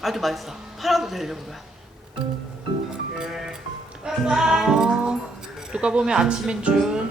아주 맛있어. 팔아도 될 정도야. 어, 누가 보면 아침인 줄.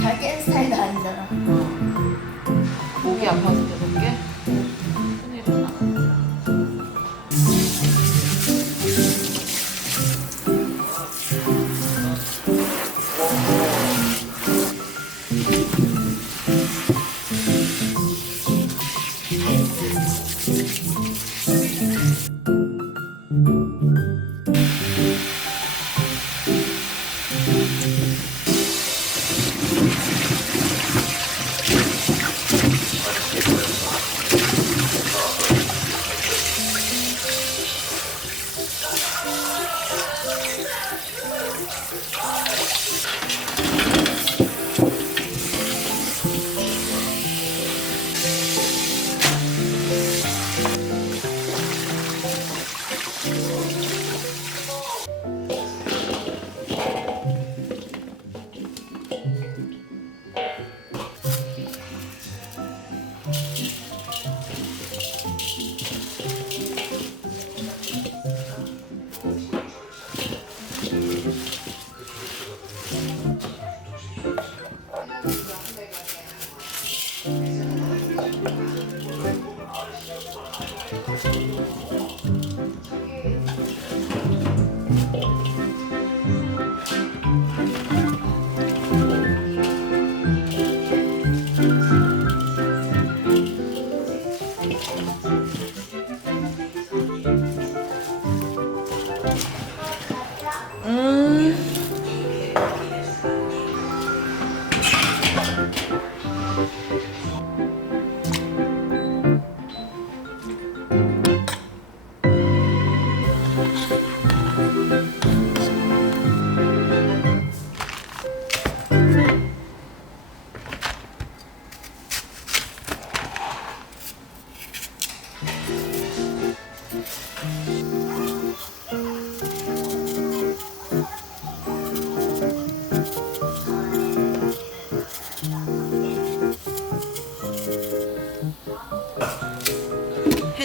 잘 깨는 스타일도 아니잖아. 목이 아파서 계속 깨? 큰일이다. 음.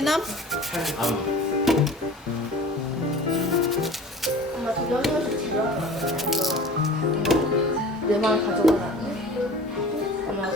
해남? 엄마 두 명이서 제일 내말 가져가라. 엄마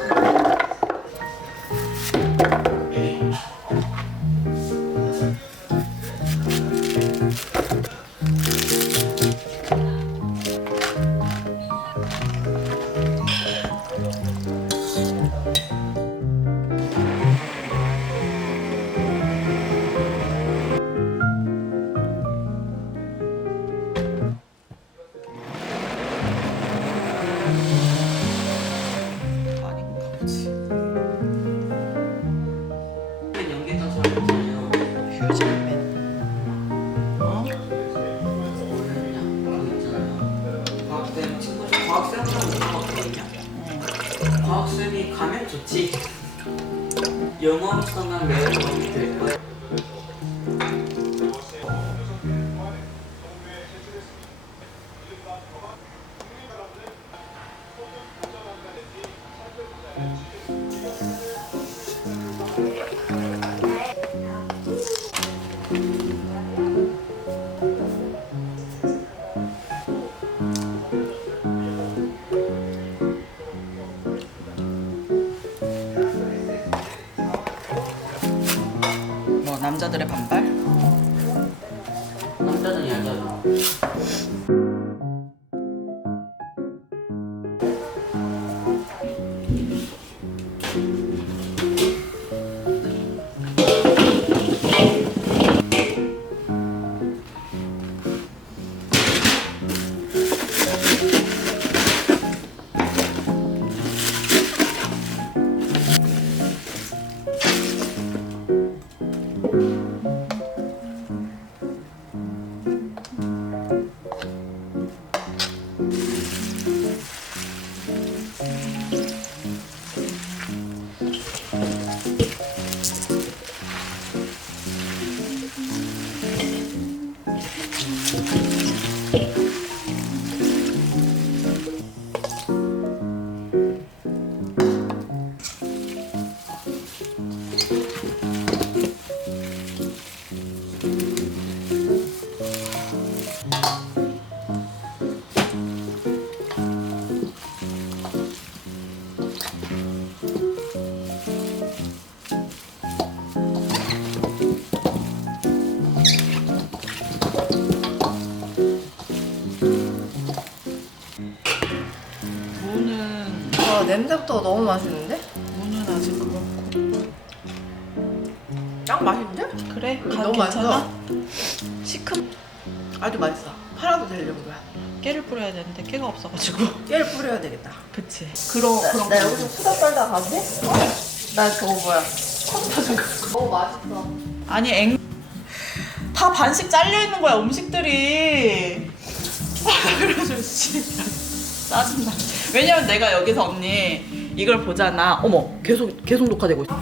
과학쌤 친구 중 과학쌤이랑 문화학거든요. 과학쌤이 가면 좋지. 영어로서는 매우 도움이 될 거예 남자들의 반발? 남자는 이야기하죠. 무 와 냄새부터 너무 맛있는데? 무는 아직 그렇고. 딱 맛있는데? 그래? 간 너무 괜찮아? 시큼 아주 맛있어. 팔아도 될 정도야. 깨를 뿌려야 되는데 깨가 없어가지고. 깨를 뿌려야 되겠다. 그치. 그럼 그럼. 나 여기 서 수다 떨다 가도 돼? 나 저거 뭐야? 컴퓨터 좀 너무 맛있어. 아니 앵. 다 반씩 잘려 있는 거야 음식들이. 그래서 진짜 짜증나. 왜냐면 내가 여기서 언니 이걸 보잖아. 어머 계속 계속 녹화되고 있어.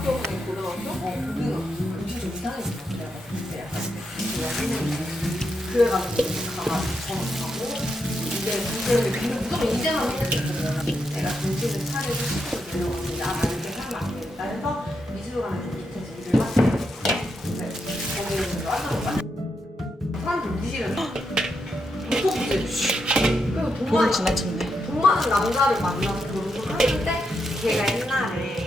돈 돌을 지나쳤네. 돈 많은 남자를 만나서 결혼을 하는데 걔가 옛날에